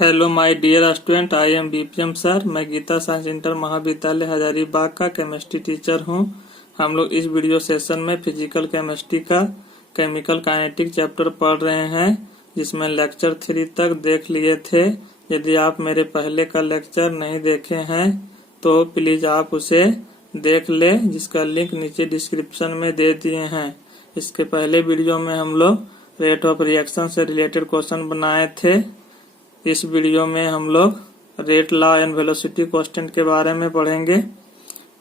Hello my dear student, I am BPM sir. मैं Gita science inter महाविद्यालय हजारीबाग का chemistry teacher हूं। हम लोग इस वीडियो सेशन में फिजिकल केमिस्ट्री का केमिकल काइनेटिक चैप्टर पढ़ रहे हैं, जिसमें लेक्चर 3 तक देख लिए थे। यदि आप मेरे पहले का लेक्चर नहीं देखे हैं तो प्लीज आप उसे देख ले, जिसका लिंक नीचे डिस्क्रिप्शन में दे दिए हैं। इसके पहले वीडियो में हम लोग रेट ऑफ रिएक्शन से रिलेटेड क्वेश्चन बनाए थे। इस वीडियो में हम लोग rate law and velocity constant के बारे में पढ़ेंगे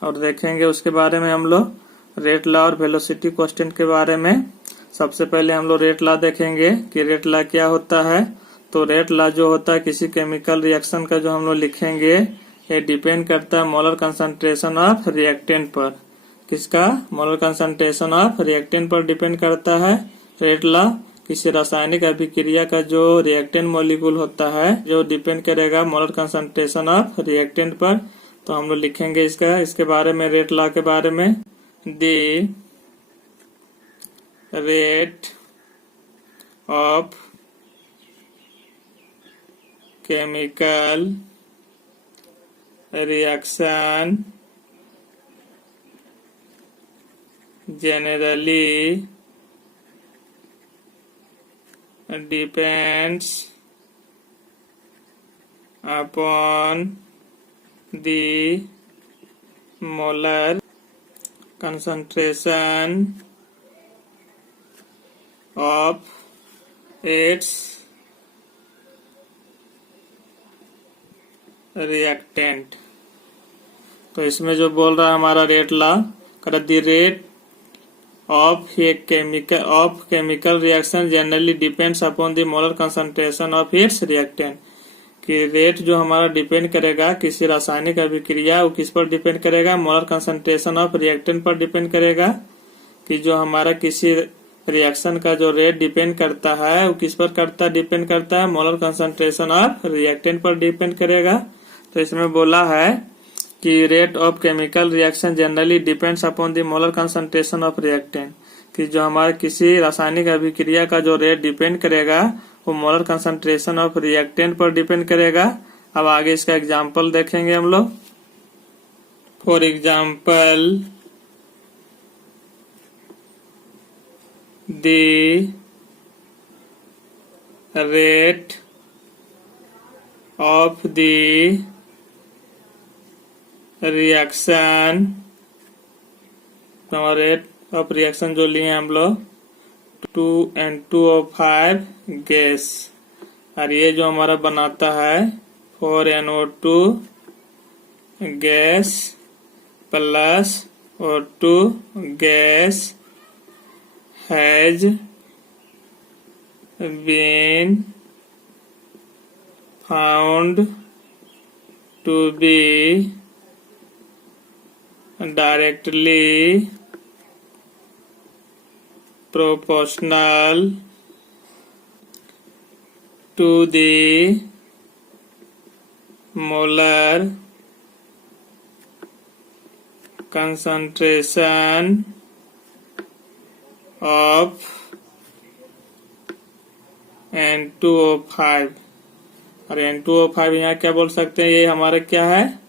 और देखेंगे। उसके बारे में हम लोग रेट लॉ और वेलोसिटी कांस्टेंट के बारे में सबसे पहले हम लोग रेट लॉ देखेंगे कि रेट लॉ क्या होता है। तो रेट लॉ जो होता है किसी केमिकल रिएक्शन का, जो हम लोग लिखेंगे, ये डिपेंड करता है मोलर कंसंट्रेशन ऑफ रिएक्टेंट पर। किसका? मोलर कंसंट्रेशन ऑफ रिएक्टेंट पर डिपेंड करता है रेट लॉ। किसी रासायनिक अभिक्रिया का जो रिएक्टेंट मॉलिक्यूल होता है जो डिपेंड करेगा मोलर कंसंट्रेशन ऑफ रिएक्टेंट पर। तो हम लोग लिखेंगे इसके बारे में, रेट लॉ के बारे में। The rate of chemical reaction generally depends upon the molar concentration of its reactant। तो इसमें जो बोल रहा है हमारा rate law, the rate of chemical reaction generally depends upon the molar concentration of its reactant। कि रेट जो हमारा डिपेंड करेगा किसी रासायनिक अभिक्रिया, वो किस पर डिपेंड करेगा? मोलर कंसंट्रेशन ऑफ रिएक्टेंट पर डिपेंड करेगा। कि जो हमारा किसी रिएक्शन का जो रेट डिपेंड करता है वो किस पर डिपेंड करता है? मोलर कंसंट्रेशन ऑफ रिएक्टेंट पर डिपेंड करेगा। तो इसमें बोला है कि rate of chemical reaction generally depends upon the molar concentration of reactant. कि जो हमारे किसी रासायनिक अभिक्रिया का जो रेट डिपेंड करेगा वो मोलर कंसंट्रेशन ऑफ रिएक्टेंट पर डिपेंड करेगा। अब आगे इसका एग्जांपल देखेंगे हम लोग। For example, the rate of the reaction, rate of reaction जो लिए हम लोग 2N2O5 गैस, और ये जो हमारा बनाता है 4NO2 gas plus O2 gas has been found to be directly proportional to the molar concentration of N2O5। और N2O5 यहाँ क्या बोल सकते हैं? ये हमारा क्या है?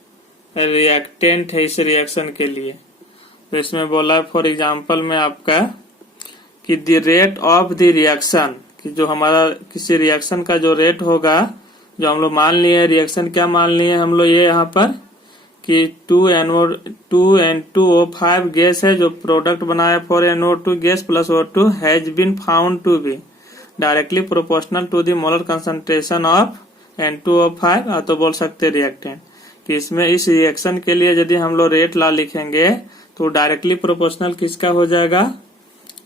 रिएक्टेंट है इस रिएक्शन के लिए। तो इसमें बोला है फॉर एग्जांपल में आपका कि the rate of the reaction, कि जो हमारा किसी रिएक्शन का जो रेट होगा, जो हम लोग मान लिए रिएक्शन क्या मान लिए हम लोग ये यहाँ पर कि 2N2O5 गैस है जो प्रोडक्ट बनाया 4NO2 gas plus O2 has been found to be directly proportional to the molar concentration of N2O5। तो बोल सकते रिएक्टेंट कि इसमें इस रिएक्शन के लिए यदि हम लोग रेट लॉ लिखेंगे तो डायरेक्टली प्रोपोर्शनल किसका हो जाएगा?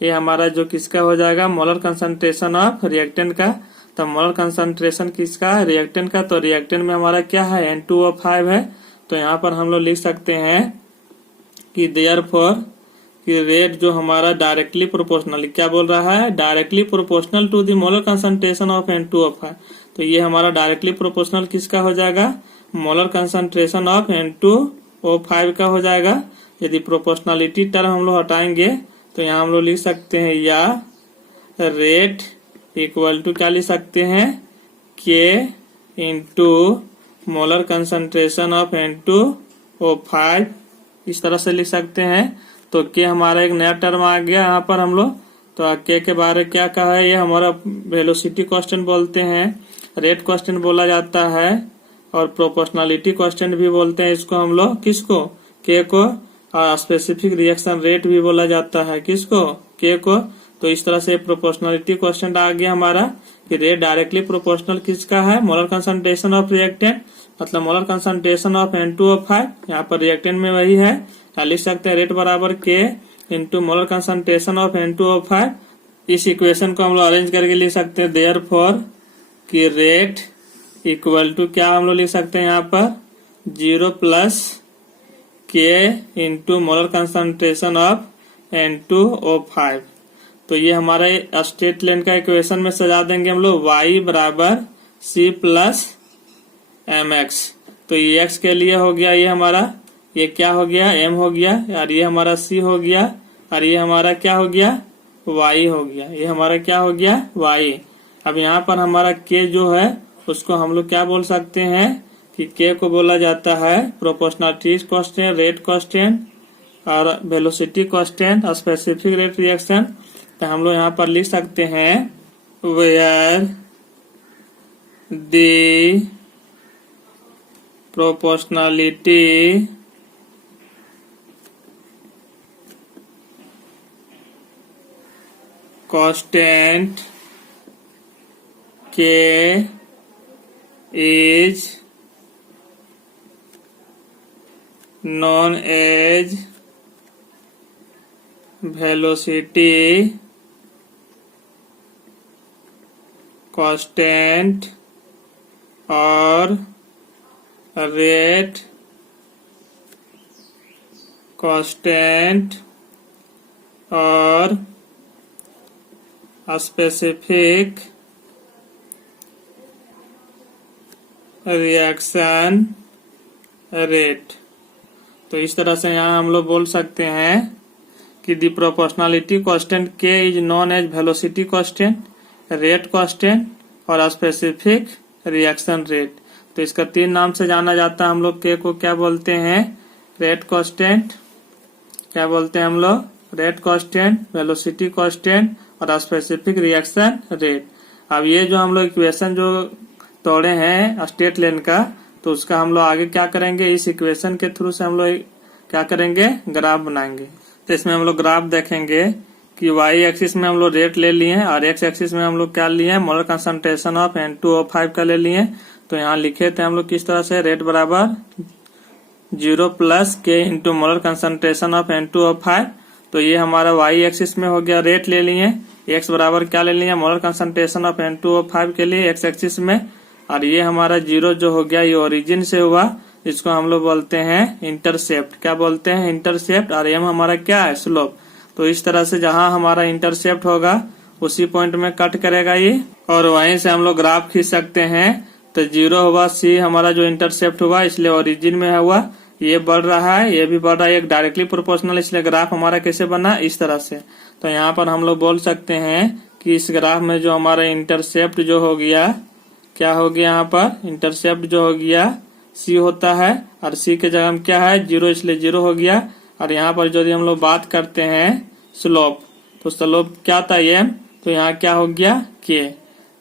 ये हमारा जो किसका हो जाएगा? मोलर कंसंट्रेशन ऑफ रिएक्टेंट का। तो मोलर कंसंट्रेशन किसका? रिएक्टेंट का। तो रिएक्टेंट में हमारा क्या है? N2O5 है। तो यहाँ पर हम लोग लिख सकते हैं कि देयरफॉर कि रेट जो हमारा डायरेक्टली प्रोपोर्शनल, क्या बोल रहा है? Directly proportional to the molar concentration of N2O5। तो ये हमारा डायरेक्टली प्रोपोर्शनल किसका हो जाएगा? मोलर कंसंट्रेशन ऑफ N2O5 का हो जाएगा। यदि प्रोपोर्शनलिटी टर्म हम लोग हटाएंगे तो यहाँ हम लोग लिख सकते हैं या रेट इक्वल टू क्या लिख सकते हैं? K into molar concentration of N2O5, इस तरह से लिख सकते हैं। तो के हमारा एक नया टर्म आ गया यहाँ पर हम लोग। तो के बारे में क्या कहा है, ये हमारा वेलोसिटी कांस्टेंट बोलते हैं, रेट कांस्टेंट बोला जाता है, और प्रोपोर्शनलिटी कांस्टेंट भी बोलते हैं इसको हम लोग। किसको? के को। और स्पेसिफिक रिएक्शन रेट भी बोला जाता है, किसको? के को। तो इस तरह से प्रोपोर्शनलिटी कांस्टेंट आ गया हमारा कि रेट डायरेक्टली प्रोपोर्शनल किसका है, मोलर कंसंट्रेशन ऑफ रिएक्टेंट, मतलब मोलर कंसंट्रेशन ऑफ N2O5। यहाँ पर रिएक्टेंट में वही है, लिख सकते हैं रेट बराबर K into molar concentration of N2O5। इस इक्वेशन को हम लोग अरेंज करके लिख सकते हैं देयरफॉर कि रेट इक्वल टू क्या हम लोग लिख सकते हैं यहाँ पर 0 प्लस के into molar concentration of N2O5। तो ये हमारे स्ट्रेट लाइन का इक्वेशन में सजा देंगे हम लोग, y बराबर c प्लस mx। तो ये x के लिए हो गया, ये हमारा, ये क्या हो गया, m हो गया, और ये हमारा c हो गया, और ये हमारा क्या हो गया, y हो गया, ये हमारा क्या हो गया, y। अब यहाँ पर हमारा k जो है उसको हम लोग क्या बोल सकते हैं कि k को बोला जाता है प्रोपोर्शनलिटी कांस्टेंट, रेट कांस्टेंट और velocity constant, specific rate reaction. तो हम लोग यहाँ पर लिख सकते हैं वेयर द प्रोपोर्शनलिटी कांस्टेंट के is known as velocity constant और rate constant और specific रिएक्शन रेट। तो इस तरह से यहाँ हम लोग बोल सकते हैं कि the proportionality constant K is known as velocity constant, rate constant और स्पेसिफिक रिएक्शन रेट। तो इसका 3 नाम से जाना जाता है हम लोग। के को क्या बोलते हैं, रेट कांस्टेंट, क्या बोलते हैं हम लोग, रेट कांस्टेंट, वेलोसिटी कांस्टेंट और स्पेसिफिक रिएक्शन रेट। अब ये जो हम लोग इक्वेशन जो तोड़े हैं स्ट्रेट लाइन का, तो उसका हम लोग आगे क्या करेंगे, इस इक्वेशन के थ्रू से हम लोग क्या करेंगे, ग्राफ बनाएंगे। तो इसमें हम लोग ग्राफ देखेंगे कि वाई एक्सिस में हम लोग रेट ले लिए हैं और एक्स एक्सिस में हम लोग क्या लिए हैं, मोलर कंसंट्रेशन ऑफ N2O5 का ले लिए। तो यहाँ लिखे थे हम लोग किस तरह से, रेट बराबर 0 प्लस के into molar concentration of N2O5। तो ये हमारा वाई एक्सिस में हो गया, रेट ले लिए, एक्स बराबर क्या ले लिए, मोलर कंसंट्रेशन ऑफ N2O5 के लिए एक्स एक्सिस में, और ये हमारा 0 जो हो गया ये ओरिजिन से हुआ, इसको हम लोग बोलते हैं इंटरसेप्ट। क्या बोलते हैं, इंटरसेप्ट। और एम हमारा क्या है, स्लोप। तो इस तरह से जहां हमारा इंटरसेप्ट होगा उसी पॉइंट में कट करेगा ये, और वहीं से हम लोग ग्राफ खींच सकते हैं। तो 0 हुआ, सी हमारा जो इंटरसेप्ट हुआ इसलिए ओरिजिन में हुआ, ये बढ़ रहा है, ये भी बढ़ रहा है, एक डायरेक्टली प्रोपोर्शनल, इसलिए ग्राफ हमारा कैसे बना, इस तरह से। तो यहाँ पर हम लोग बोल सकते हैं कि इस ग्राफ में जो हमारा इंटरसेप्ट जो हो गया, क्या हो गया, यहाँ पर इंटरसेप्ट जो हो गया सी होता है, और सी के जगह हम क्या है 0, इसलिए 0 हो गया। और यहाँ पर यदि हम लोग बात करते हैं स्लोप, तो स्लोप क्या था, एम। तो यहाँ क्या हो गया, के।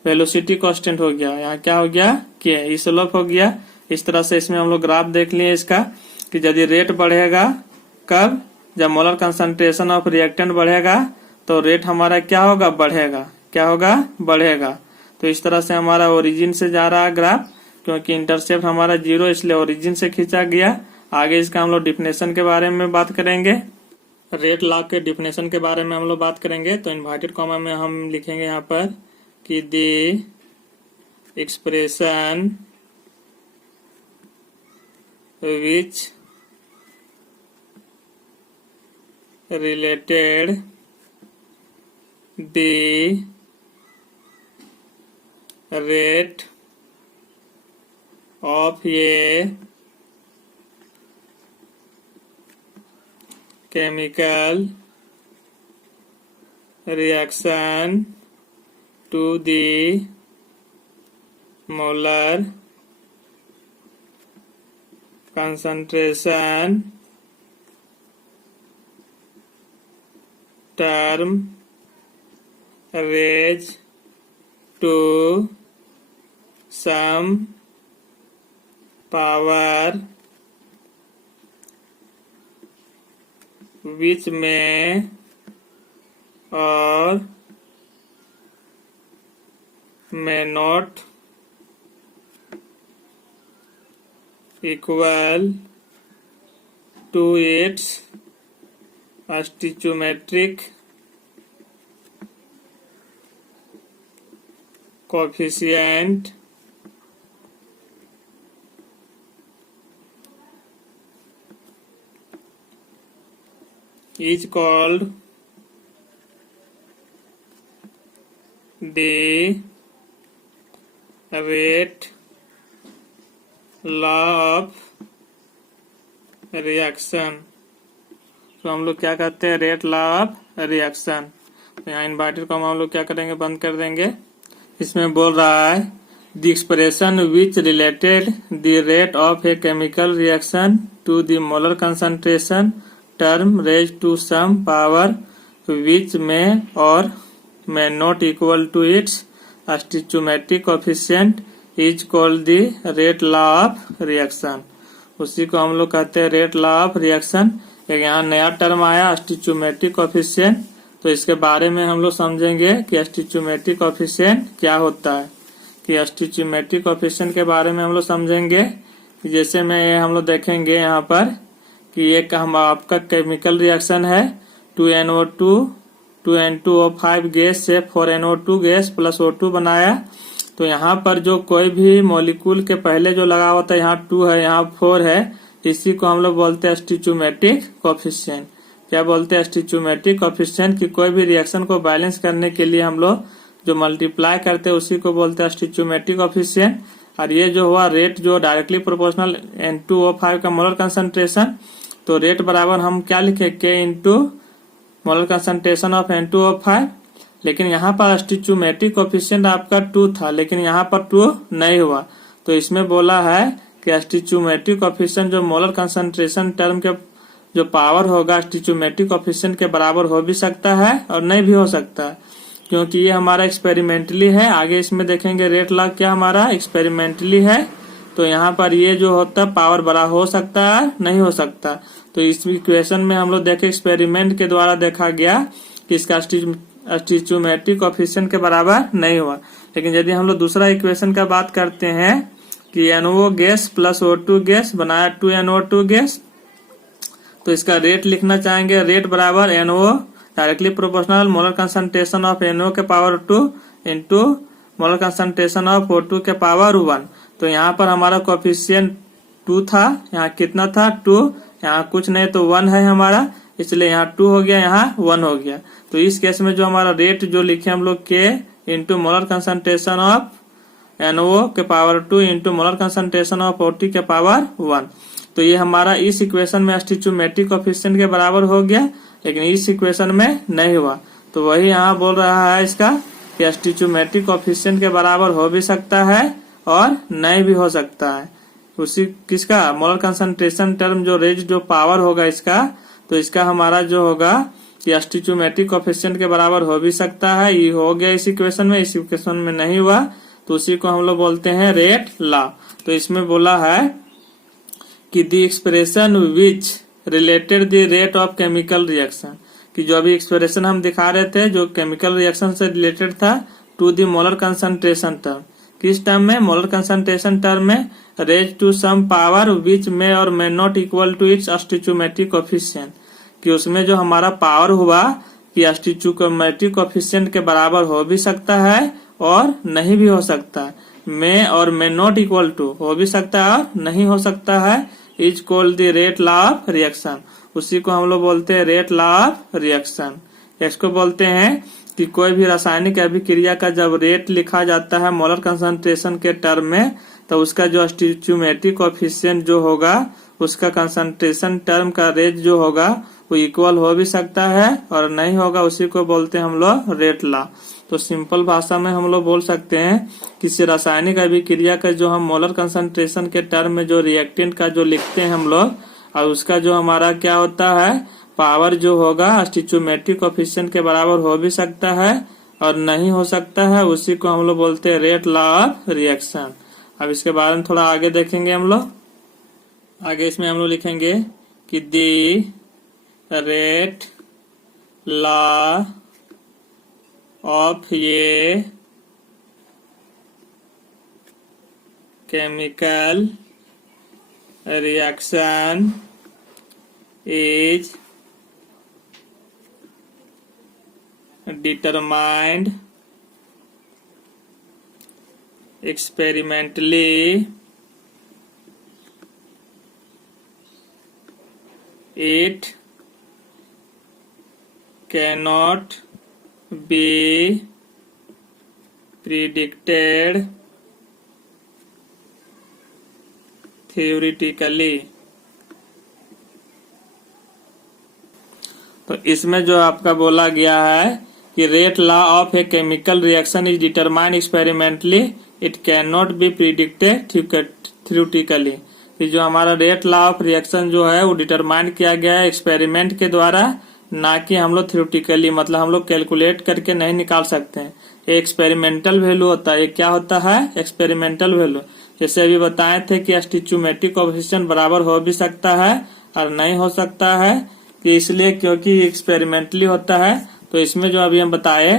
वेलोसिटी कांस्टेंट हो गया, यहाँ क्या हो गया, के। स्लोप हो गया। इस तरह से इसमें हम लोग ग्राफ देख लिए इसका कि यदि रेट बढ़ेगा कब, जब मोलर कंसंट्रेशन ऑफ रिएक्टेंट बढ़ेगा तो रेट हमारा क्या होगा, बढ़ेगा, क्या होगा, बढ़ेगा। तो इस तरह से हमारा ओरिजिन से जा रहा है ग्राफ, क्योंकि इंटरसेप्ट हमारा 0 इसलिए ओरिजिन से खींचा गया। आगे इसका हम लोग डिफिनेशन के बारे में बात करेंगे, रेट लॉ के डिफिनेशन के बारे में हम लोग बात करेंगे। तो इन्वर्टेड कॉमा में हम लिखेंगे यहाँ पर कि the expression which related the rate of a chemical reaction to the molar concentration term raise to some power which may or may not equal to its stoichiometric coefficient is called the rate law of reaction. तो हम लोग क्या कहते हैं, rate law of reaction. तो यहाँ inverted comma हम लोग क्या करेंगे, बंद कर देंगे। इसमें बोल रहा है the expression which related the rate of a chemical reaction to the molar concentration term raise to some power which में और may not equal to its stoichiometric coefficient is called the rate law of reaction। उसी को हम लोग कहते हैं rate law of reaction. एक यहाँ नया टर्म आया स्टोइचोमेट्रिक कोएफिशिएंट, तो इसके बारे में हम लोग समझेंगे कि स्टोइचोमेट्रिक कोएफिशिएंट क्या होता है। कि स्टोइचोमेट्रिक कोएफिशिएंट के बारे में हम लोग समझेंगे कि जैसे में हम लोग देखेंगे यहाँ पर कि एक हम आपका केमिकल रिएक्शन है 2NO2 2N2O5 गैस से 4NO2 गैस प्लस O2 बनाया। तो यहाँ पर जो कोई भी मॉलिक्यूल के पहले जो लगा हुआ था, यहाँ 2 है यहाँ 4 है, इसी को हम लोग बोलते हैं स्टोइचोमेट्रिक कोएफिशिएंट। क्या बोलते हैं, स्टोइचोमेट्रिक कोएफिशिएंट। कि कोई भी रिएक्शन को बैलेंस करने के लिए हम लोग जो मल्टीप्लाई करते हैं उसी को बोलते हैं स्टोइचोमेट्रिक कोएफिशिएंट। और ये जो हुआ रेट जो डायरेक्टली प्रोपोर्शनल N2O5 का मोलर कंसंट्रेशन, तो रेट बराबर हम क्या लिखे, K into molar concentration of N2O5। लेकिन यहाँ पर स्टोइचोमेट्रिक कोएफिशिएंट आपका 2 था, लेकिन यहाँ पर 2 नहीं हुआ। तो इसमें बोला है कि स्टोइचोमेट्रिक कोएफिशिएंट जो मोलर कंसंट्रेशन टर्म के जो पावर होगा स्टोइचोमेट्रिक कोएफिशिएंट के बराबर हो भी सकता है और नहीं भी हो सकता है, क्योंकि ये हमारा एक्सपेरिमेंटली है। आगे इसमें देखेंगे रेट लॉ क्या हमारा एक्सपेरिमेंटली है। तो यहाँ पर ये जो होता है पावर बड़ा हो सकता है नहीं हो सकता। तो इस इक्वेशन में हम लोग देखे एक्सपेरिमेंट के द्वारा देखा गया कि इसका स्टोइचोमेट्रिक कोएफिशिएंट के बराबर नहीं हुआ। लेकिन यदि हम लोग दूसरा इक्वेशन का बात करते हैं कि NO gas plus O2 gas बनाया 2NO2 गैस, तो इसका रेट लिखना चाहेंगे, रेट बराबर NO directly proportional molar concentration of NO के power 2 into molar concentration of O2 के पावर 1। तो यहाँ पर हमारा कोएफिशिएंट 2 था, यहाँ कितना था 2, यहाँ कुछ नहीं तो 1 है हमारा, इसलिए यहाँ 2 हो गया, यहाँ 1 हो गया। तो इस केस में जो हमारा रेट जो लिखे हम लोग K into molar concentration of NO के power 2 into molar concentration of O2 के पावर 1। तो ये हमारा इस इक्वेशन में स्टोइचोमेट्रिक कोएफिशिएंट के बराबर हो गया, लेकिन इस इक्वेशन में नहीं हुआ। तो वही यहाँ बोल रहा है इसका कि स्टोइचोमेट्रिक कोएफिशिएंट के बराबर हो भी सकता है और नहीं भी हो सकता है। उसी किसका मोलर कंसंट्रेशन टर्म जो रेज जो पावर होगा इसका, तो इसका हमारा जो होगा कि स्टोइचोमेट्रिक कोएफिशिएंट के बराबर हो भी सकता है। ये हो गया इस इक्वेशन में, इस इक्वेशन में नहीं हुआ, तो उसी को हम लोग बोलते हैं रेट लॉ। तो इसमें बोला है कि the expression which related the rate of chemical reaction, कि जो अभी एक्सप्रेशन हम दिखा रहे थे जो केमिकल रिएक्शन से रिलेटेड था, to the molar concentration term. किस टर्म में, मोलर कंसंट्रेशन टर्म में, raise to some power which में और may not equal to its stoichiometric coefficient. कि उसमें जो हमारा पावर हुआ कि स्टोइचोमेट्रिक कोएफिशिएंट के बराबर हो भी सकता है और नहीं भी हो सकता है। मे और मे नॉट इक्वल टू हो भी सकता है और नहीं हो सकता है, is called the rate law of reaction. उसी को हम लोग बोलते हैं रेट लॉ ऑफ रिएक्शन। इसको बोलते हैं कि कोई भी रासायनिक अभिक्रिया का जब रेट लिखा जाता है मोलर कंसंट्रेशन के टर्म में, तो उसका जो स्टोइचोमेट्रिक कोएफिशिएंट जो होगा उसका कंसंट्रेशन टर्म का रेट जो होगा वो इक्वल हो भी सकता है और नहीं होगा। उसी को बोलते हैं हम लोग रेट लॉ। तो सिंपल भाषा में हम लोग बोल सकते हैं कि इस रासायनिक अभिक्रिया का जो हम मोलर कंसंट्रेशन के टर्म में जो रिएक्टेंट का जो लिखते हैं हम लोग, और उसका जो हमारा क्या होता है पावर जो होगा स्टोइचियोमेट्रिक कोएफिशिएंट के बराबर हो भी सकता है और नहीं हो सकता है, उसी को हम लोग बोलते हैं रेट लॉ ऑफ रिएक्शन। अब इसके बारे में थोड़ा आगे देखेंगे हम लोग। आगे इसमें हम लोग लिखेंगे कि दी रेट लॉ ऑफ ये chemical reaction is determined experimentally. It cannot be predicted theoretically. तो इसमें जो आपका बोला गया है कि rate law of a chemical reaction is determined experimentally, it can not be predicted theoretically. कि जो हमारा रेट लॉ ऑफ रिएक्शन जो है वो डिटरमाइन किया गया है एक्सपेरिमेंट के द्वारा, ना कि हम लोग थ्योरेटिकली, मतलब हम लोग कैलकुलेट करके नहीं निकाल सकते हैं। ये एक्सपेरिमेंटल वैल्यू होता है। ये क्या होता है? Experimental value. जैसे अभी बताए थे कि स्टोइचियोमेट्रिक कोएफिशिएंट बराबर हो भी सकता है और नहीं हो सकता है, कि इसलिए क्योंकि एक्सपेरिमेंटली होता है। तो इसमें जो अभी हम बताए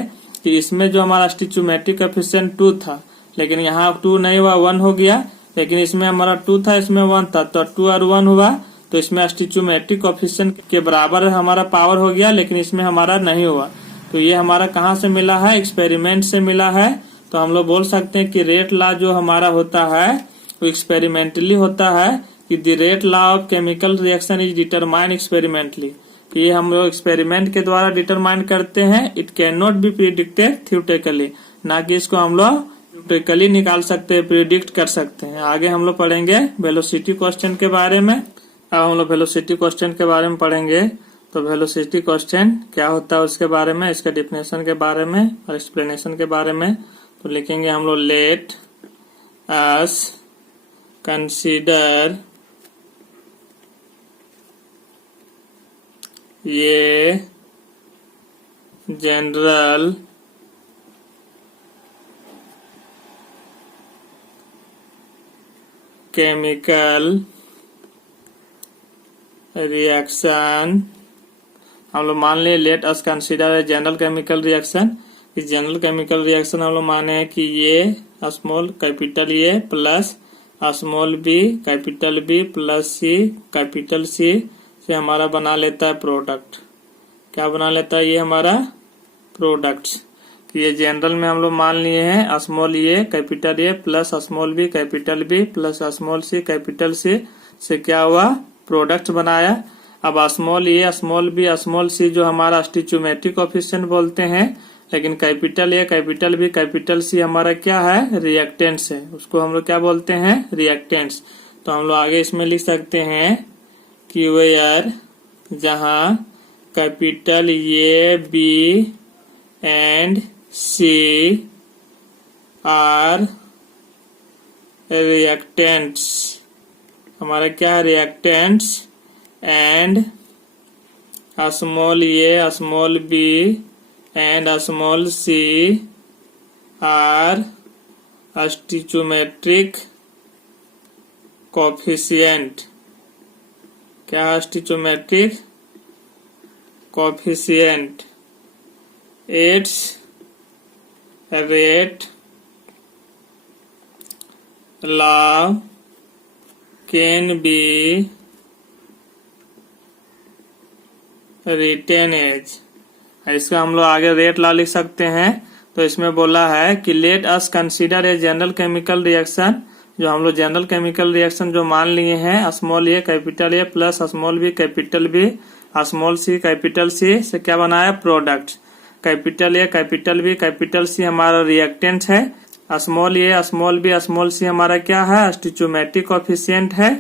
कि इसमें जो हमारा स्टोइचियोमेट्रिक कोएफिशिएंट 2 था, लेकिन यहाँ 2 नहीं हुआ, 1 हो गया। लेकिन इसमें हमारा 2 था, इसमें 1 था, तो 2 और 1 हुआ, तो इसमें स्टोइचियोमेट्रिक कोएफिशिएंट के बराबर हमारा पावर हो गया, लेकिन इसमें हमारा नहीं हुआ। तो ये हमारा कहाँ से मिला है? एक्सपेरिमेंट से मिला है। तो हम लोग बोल सकते हैं कि रेट लॉ जो हमारा होता है वो एक्सपेरिमेंटली होता है, कि the rate law of chemical reaction is determined experimentally. ये हम लोग एक्सपेरिमेंट के द्वारा डिटरमाइन करते हैं। It can not be predicted theoretically, ना कि इसको हम लोग थ्योरेटिकली निकाल सकते हैं, प्रिडिक्ट कर सकते हैं। आगे हम लोग पढ़ेंगे वेलोसिटी क्वेश्चन के बारे में। अब हम लोग वेलोसिटी क्वेश्चन के बारे में पढ़ेंगे। तो वेलोसिटी क्वेश्चन क्या होता है उसके बारे में, इसके डिफिनेशन के बारे में और एक्सप्लेनेशन के बारे में। तो लिखेंगे हम लोग लेट अस कंसीडर ये जनरल केमिकल रिएक्शन। हम लोग मान लिए let us consider a general chemical reaction. इस जनरल केमिकल रिएक्शन हम लोग माने हैं कि ये small capital A plus small b capital B plus c capital C से हमारा बना लेता है प्रोडक्ट। क्या बना लेता है? ये हमारा प्रोडक्ट्स। ये जनरल में हम लोग मान लिए हैं small a capital A plus small b capital B plus small c capital C से क्या हुआ? प्रोडक्ट बनाया। अब स्मॉल ए स्मॉल बी स्मॉल सी जो हमारा स्टोइचियोमेट्रिक कोएफिशिएंट बोलते हैं, लेकिन capital A capital B capital C हमारा क्या है? रिएक्टेंट्स है। उसको हम लोग क्या बोलते हैं? रिएक्टेंट्स। तो हम लोग आगे इसमें लिख सकते हैं कि वेयर, जहां capital A B and C are reactants. हमारा क्या है? Reactants. And small A small B and small C are stoichiometric coefficient. क्या है? Stoichiometric coefficient. Its rate law can be written as. इसका हम लोग आगे रेट लॉ लिख सकते हैं। तो इसमें बोला है कि late us consider a general chemical reaction. जो हम लोग जनरल केमिकल रिएक्शन जो मान लिए हैं small a capital A plus small b capital B small c capital C से क्या बनाया? Product. Capital A capital B capital C हमारा रिएक्टेंट है। स्मॉल ए स्मॉल बी स्मॉल सी हमारा क्या है? स्टोइचियोमेट्रिक कोएफिशिएंट है।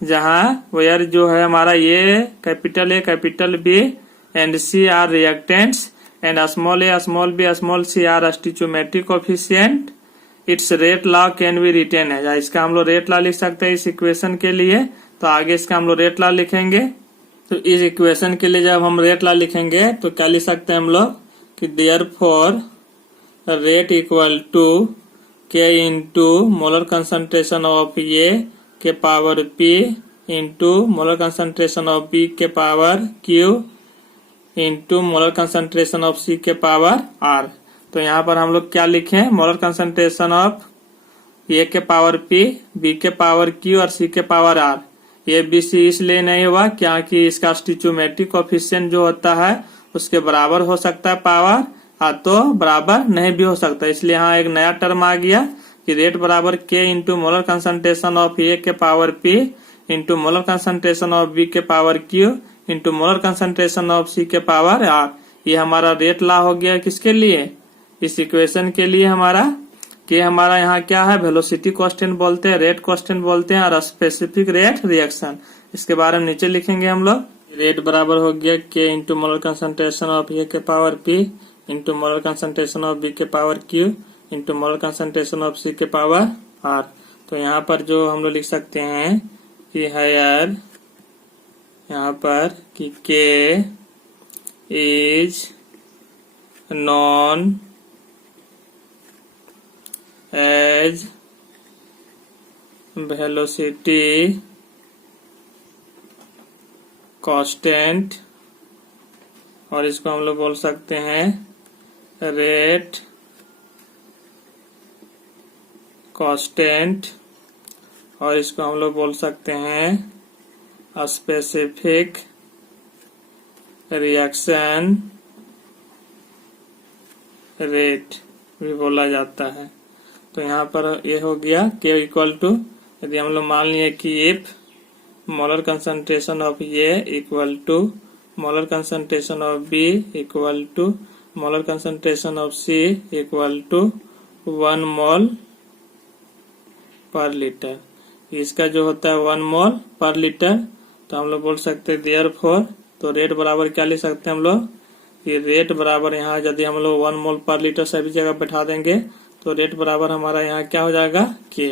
जहां वेयर जो है हमारा ये capital A capital B and C are reactants and small a, small b, small c are stoichiometric coefficient, its rate law can be written है। इसका हम लोग रेट लॉ लिख सकते हैं इस इक्वेशन के लिए। तो आगे इसका हम लोग रेट लॉ लिखेंगे। तो इस इक्वेशन के लिए जब हम रेट लॉ लिखेंगे तो क्या लिख सकते हैं हम लोग कि therefore rate equal to K into molar concentration of A के power P into molar concentration of B के power Q into molar concentration of C के पावर आर। तो यहाँ पर हम लोग क्या लिखें, मोलर कंसंट्रेशन ऑफ ए के पावर पी, बी के पावर क्यू और सी के पावर आर। ये बी सी इसलिए नहीं हुआ क्योंकि इसका स्टोइचोमेट्रिक कोएफिशिएंट जो होता है उसके बराबर हो सकता है पावर, तो बराबर नहीं भी हो सकता। इसलिए यहाँ एक नया टर्म आ गया कि रेट बराबर K into molar concentration of A के power P into molar concentration of B के power Q into molar concentration of C के पावर आर। ये हमारा रेट लॉ हो गया किसके लिए, इस इक्वेशन के लिए। हमारा यहाँ क्या है, वेलोसिटी कांस्टेंट बोलते हैं, रेट कांस्टेंट बोलते हैं और स्पेसिफिक रेट रिएक्शन। इसके बारे में नीचे लिखेंगे हम लोग। रेट बराबर हो गया K into molar concentration of A के power P into molar concentration of B के power Q into molar concentration of C के पावर आर। तो यहाँ पर जो हम लोग लिख सकते हैं कि हायर यहाँ पर कि K is known as velocity constant, और इसको हम लोग बोल सकते हैं रेट कांस्टेंट, और इसको हम लोग बोल सकते हैं स्पेसिफिक रिएक्शन रेट भी बोला जाता है। तो यहाँ पर ये हो गया के इक्वल टू, यदि हम लोग मान लिए कि if molar concentration of A equal to molar concentration of B equal to molar concentration of C equal to 1 mole per litre. इसका जो होता है 1 मोल पर लीटर, तो हम लोग बोल सकते हैं देयरफॉर, तो रेट बराबर क्या लिख सकते हैं हम लोग, ये रेट बराबर यहाँ यदि हम लोग 1 मोल पर लीटर सभी जगह बैठा देंगे तो रेट बराबर हमारा यहाँ क्या हो जाएगा के।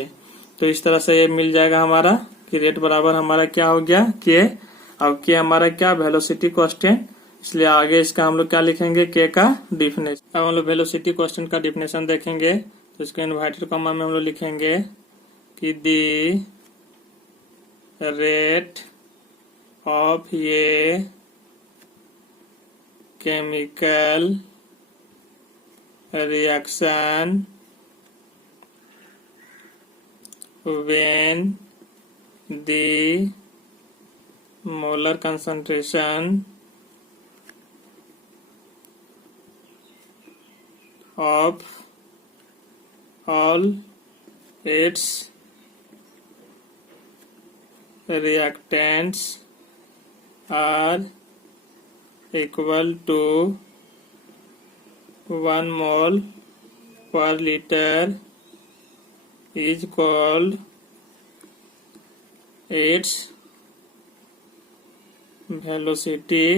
तो इस तरह से ये मिल जाएगा हमारा कि रेट बराबर हमारा क्या हो गया के। अब के हमारा क्या, वेलोसिटी कांस्टेंट, इसलिए आगे इसका हम लोग क्या लिखेंगे के का डिफिनेशन। अब हम लोग वेलोसिटी कांस्टेंट का डिफिनेशन देखेंगे। तो इसको इन्वर्टेड कॉमा में हम लोग लिखेंगे कि the rate of a chemical reaction when the molar concentration of all its reactants are equal to 1 mole per liter is called its velocity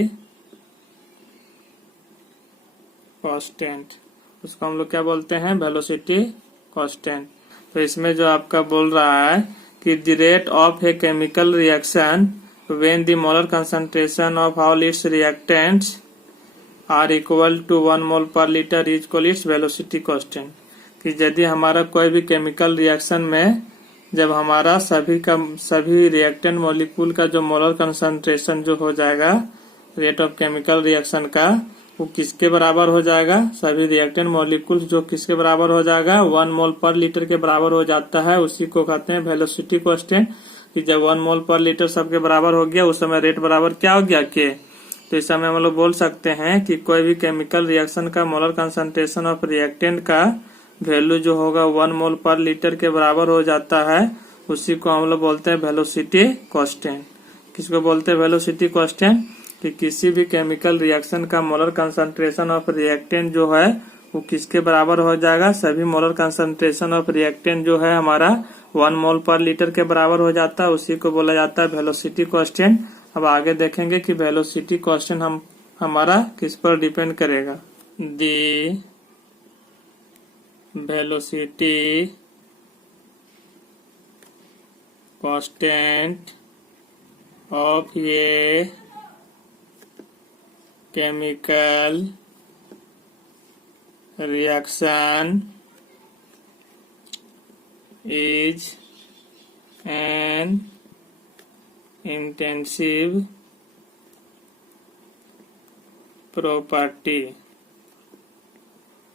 constant. उसको हम लोग क्या बोलते हैं, वेलोसिटी कांस्टेंट। तो इसमें जो आपका बोल रहा है कि the rate of a chemical reaction when the molar concentration of all its reactants are equal to 1 mole per litre is called its velocity constant. कि यदि हमारा कोई भी केमिकल रिएक्शन में जब हमारा सभी रिएक्टेंट मॉलिक्यूल का जो मोलर कंसंट्रेशन जो हो जाएगा रेट ऑफ केमिकल रिएक्शन का, वो किसके बराबर हो जाएगा, सभी रिएक्टेंट मॉलिक्यूल जो किसके बराबर हो जाएगा, 1 मोल पर लीटर के बराबर हो जाता है, उसी को कहते हैं वेलोसिटी कांस्टेंट। कि जब 1 मोल पर लीटर सबके बराबर हो गया उस समय रेट बराबर क्या हो गया, के। तो इस समय हम लोग बोल सकते हैं कि कोई भी केमिकल रिएक्शन का मोलर कंसंट्रेशन ऑफ रिएक्टेंट का वैल्यू जो होगा 1 मोल पर लीटर के बराबर हो जाता है, उसी को हम लोग बोलते हैं वेलोसिटी कांस्टेंट। किसको बोलते हैं वेलोसिटी कांस्टेंट, कि किसी भी केमिकल रिएक्शन का मोलर कंसंट्रेशन ऑफ रिएक्टेंट जो है वो किसके बराबर हो जाएगा, सभी मोलर कंसंट्रेशन ऑफ रिएक्टेंट जो है हमारा 1 मोल पर लीटर के बराबर हो जाता है, उसी को बोला जाता है वेलोसिटी कांस्टेंट। अब आगे देखेंगे कि वेलोसिटी कांस्टेंट हमारा किस पर डिपेंड करेगा। the velocity constant of a chemical reaction is an intensive property.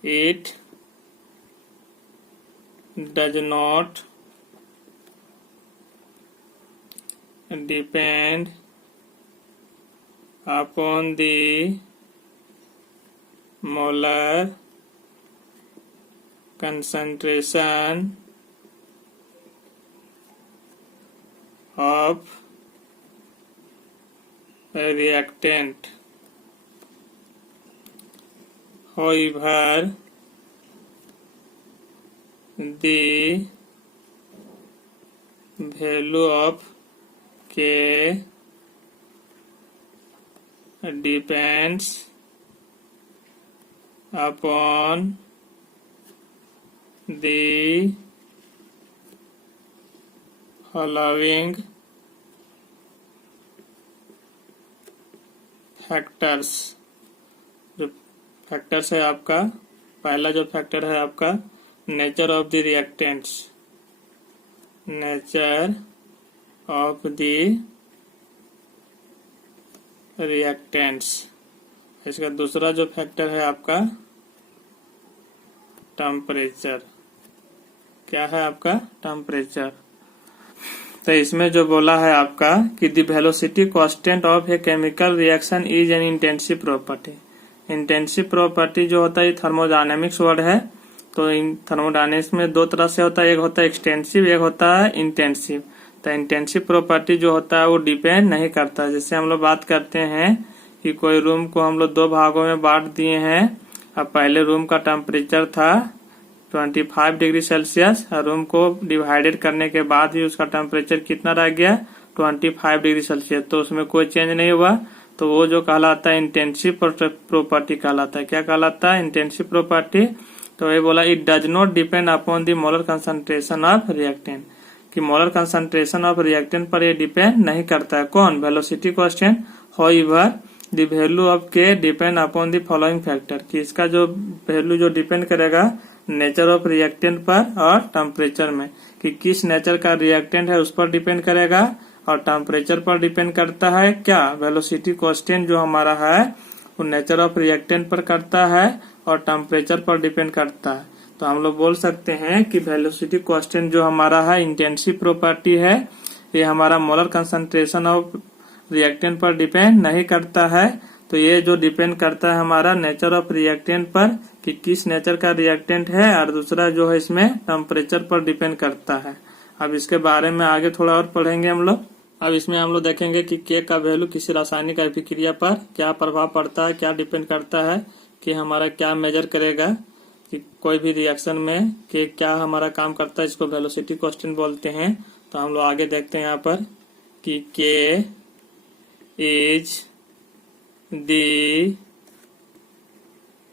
It does not depend upon the molar concentration of a reactant. However, the value of K depends upon the following factors. जो factors है आपका, पहला जो factor है आपका nature of the reactants, nature of the reactants. इसका दूसरा जो फैक्टर है आपका टेम्परेचर। क्या है आपका? टेम्परेचर। तो इसमें जो बोला है आपका कि the velocity constant of a chemical reaction is an intensive property. Intensive property जो होता है थर्मोडायनेमिक्स वर्ड है। तो इन थर्मोडायनेमिक्स में दो तरह से होता है, एक होता है एक्सटेंसिव, एक होता है इंटेंसिव। तो इंटेंसिव प्रॉपर्टी जो होता है वो डिपेंड नहीं करता। जैसे हम लोग बात करते हैं कि कोई रूम को हम लोग दो भागों में बांट दिए हैं। अब पहले रूम का टेम्परेचर था 25 डिग्री सेल्सियस और रूम को डिवाइडेड करने के बाद ही उसका टेम्परेचर कितना रह गया? 25 डिग्री सेल्सियस। तो उसमें कोई चेंज नहीं हुआ। तो वो जो कहलाता है इंटेंसिव प्रॉपर्टी कहलाता है। क्या कहलाता है? Intensive property. तो ये बोला it does not depend upon the molar concentration of reactant, कि मोलर कंसंट्रेशन ऑफ रिएक्टेंट पर ये डिपेंड नहीं करता है। कौन? Velocity constant. However the value of K depend upon the following factor, कि इसका जो वैल्यू जो डिपेंड करेगा नेचर ऑफ रिएक्टेंट पर और टेम्परेचर में, कि किस नेचर का रिएक्टेंट है उस पर डिपेंड करेगा और टेम्परेचर पर डिपेंड करता है। क्या? वेलोसिटी कांस्टेंट जो हमारा है वो नेचर ऑफ रिएक्टेंट पर करता है और टेम्परेचर पर डिपेंड करता है। तो हम लोग बोल सकते हैं कि वेलोसिटी कांस्टेंट जो हमारा है इंटेंसिव प्रॉपर्टी है। ये हमारा मोलर कंसंट्रेशन ऑफ रिएक्टेंट पर डिपेंड नहीं करता है। तो ये जो डिपेंड करता है हमारा नेचर ऑफ रिएक्टेंट पर, कि किस नेचर का रिएक्टेंट है, और दूसरा जो है इसमें टेम्परेचर पर डिपेंड करता है। अब इसके बारे में आगे थोड़ा और पढ़ेंगे हम लोग। अब इसमें हम लोग देखेंगे कि के का वैल्यू किसी रासायनिक अभिक्रिया पर क्या प्रभाव पड़ता है, क्या डिपेंड करता है, कि हमारा क्या मेजर करेगा, कि कोई भी रिएक्शन में के क्या हमारा काम करता है। इसको वेलोसिटी कांस्टेंट बोलते हैं। तो हम लोग आगे देखते हैं यहाँ पर कि K is the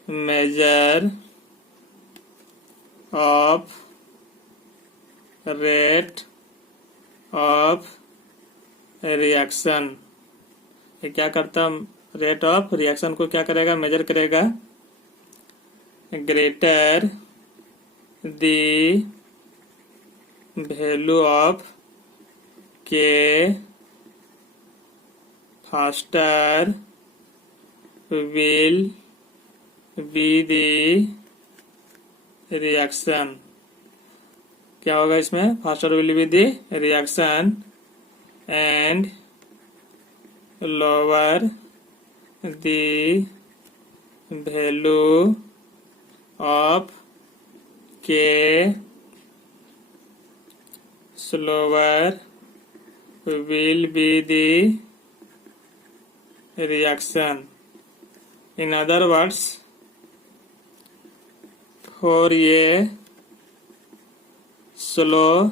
measure of rate of reaction। ये क्या करता? रेट ऑफ रिएक्शन को क्या करेगा? मेजर करेगा। Greater the value of K faster will be the reaction. क्या होगा इसमें? Faster will be the reaction and lower the value of K slower will be the reaction. In other words, for a slow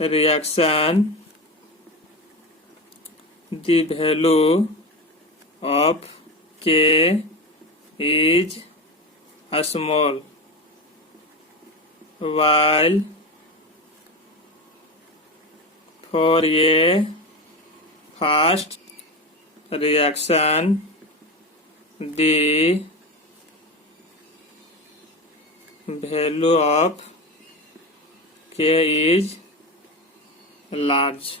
reaction, the value of K is small while for a fast reaction the value of K is large।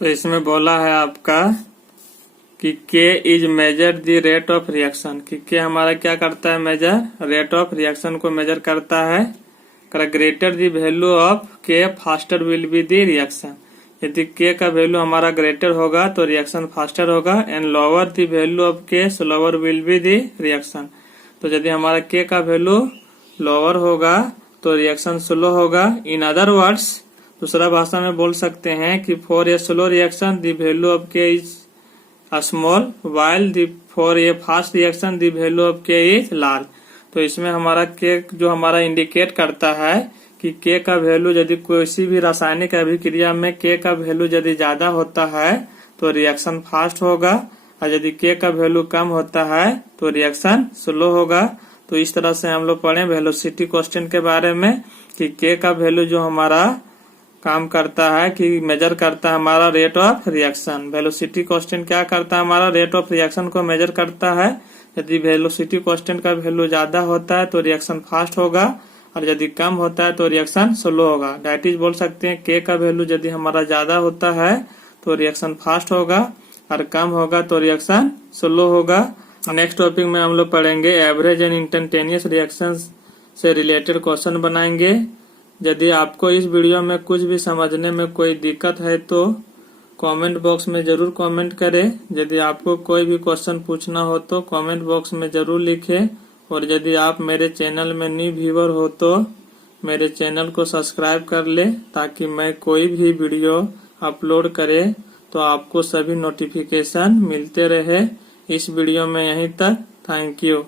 तो इसमें बोला है आपका कि K is measure the rate of reaction, कि K हमारा क्या करता है, मेजर रेट ऑफ रिएक्शन को मेजर करता है। Greater the value of K faster will be the reaction, यदि K का वैल्यू हमारा ग्रेटर होगा तो रिएक्शन फास्टर होगा। And lower the value of K slower will be the reaction, तो यदि हमारा K का वैल्यू लोअर होगा तो रिएक्शन स्लो होगा। इन अदर वर्ड्स, दूसरा भाषा में बोल सकते हैं कि for a slow reaction the value of K is small while for a fast reaction the value of K is large. तो इसमें हमारा K जो हमारा इंडिकेट करता है कि K का वैल्यू यदि किसी भी रासायनिक अभिक्रिया में K का वैल्यू यदि ज्यादा होता है तो रिएक्शन फास्ट होगा, और यदि K का वैल्यू कम होता है तो रिएक्शन स्लो होगा। तो इस तरह से हम लोग पढ़े वेलोसिटी क्वेश्चन के बारे में कि K का वैल्यू जो हमारा काम करता है कि मेजर करता है हमारा rate of reaction. Velocity question क्या करता है, हमारा रेट ऑफ रिएक्शन को मेजर करता है। यदि वेलोसिटी क्वेश्चन का वैल्यू ज्यादा होता है तो रिएक्शन फास्ट होगा, और यदि कम होता है तो रिएक्शन स्लो होगा। दैट इज बोल सकते हैं K का वैल्यू यदि हमारा ज्यादा होता है तो रिएक्शन फास्ट होगा, और कम होगा तो रिएक्शन स्लो होगा। नेक्स्ट टॉपिक में हम लोग पढ़ेंगे एवरेज एंड इंस्टेंटेनियस रिएक्शन से रिलेटेड क्वेश्चन बनाएंगे। यदि आपको इस वीडियो में कुछ भी समझने में कोई दिक्कत है तो कमेंट बॉक्स में जरूर कमेंट करें। यदि आपको कोई भी क्वेश्चन पूछना हो तो कमेंट बॉक्स में जरूर लिखें। और यदि आप मेरे चैनल में न्यू व्यूअर हो तो मेरे चैनल को सब्सक्राइब कर ले, ताकि मैं कोई भी वीडियो अपलोड करे तो आपको सभी नोटिफिकेशन मिलते रहे। इस वीडियो में यहीं तक, थैंक यू।